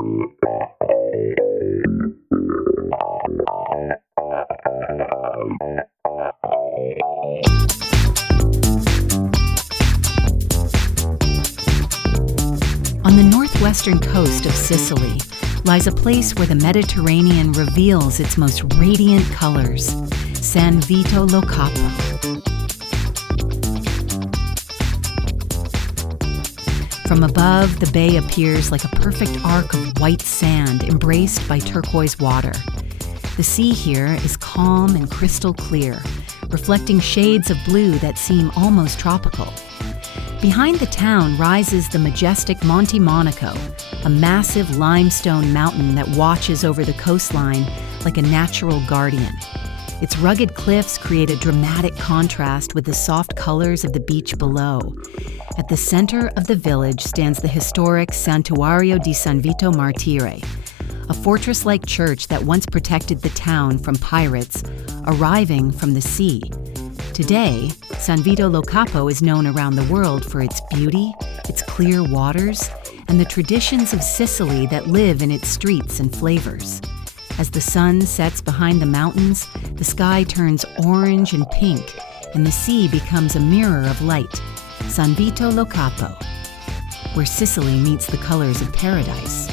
On the northwestern coast of Sicily lies a place where the Mediterranean reveals its most radiant colors, San Vito Lo Capo. From above, the bay appears like a perfect arc of white sand embraced by turquoise water. The sea here is calm and crystal clear, reflecting shades of blue that seem almost tropical. Behind the town rises the majestic Monte Monaco, a massive limestone mountain that watches over the coastline like a natural guardian. Its rugged cliffs create a dramatic contrast with the soft colors of the beach below. At the center of the village stands the historic Santuario di San Vito Martire, a fortress-like church that once protected the town from pirates arriving from the sea. Today, San Vito Lo Capo is known around the world for its beauty, its clear waters, and the traditions of Sicily that live in its streets and flavors. As the sun sets behind the mountains, the sky turns orange and pink, and the sea becomes a mirror of light. San Vito Lo Capo, where Sicily meets the colors of paradise.